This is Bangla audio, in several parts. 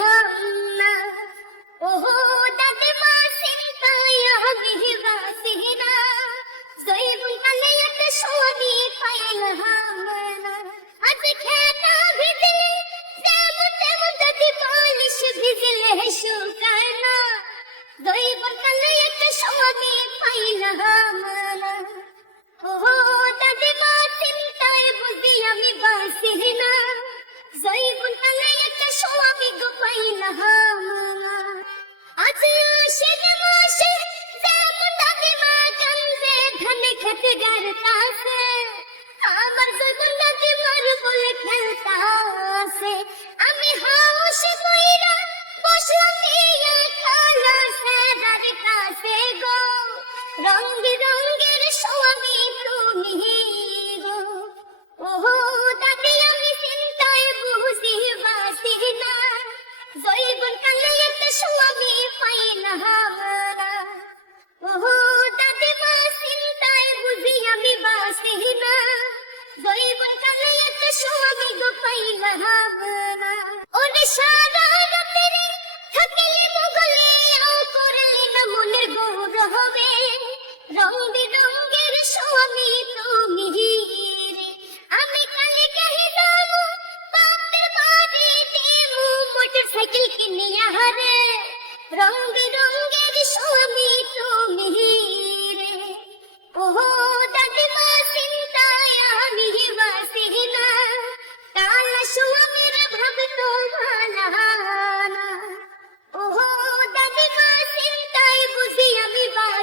হামনা ওহু দাদে। करता ভাবনা ওরে সারা রাতে থাকলি মোগলে আও করলি না মনের গৌর হবে রং বিরঙ্গের স্বামী তুমি আমি কালে কহিলাম পাপের বাড়ি দিমু মোটরসাইকেল কিনিয়া হারে রং বিরঙ্গের স্বামী তুমি রে। ওহো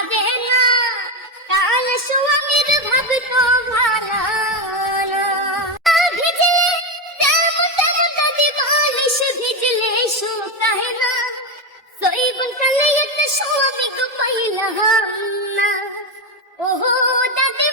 পাবে না। তার স্বামীর দাদা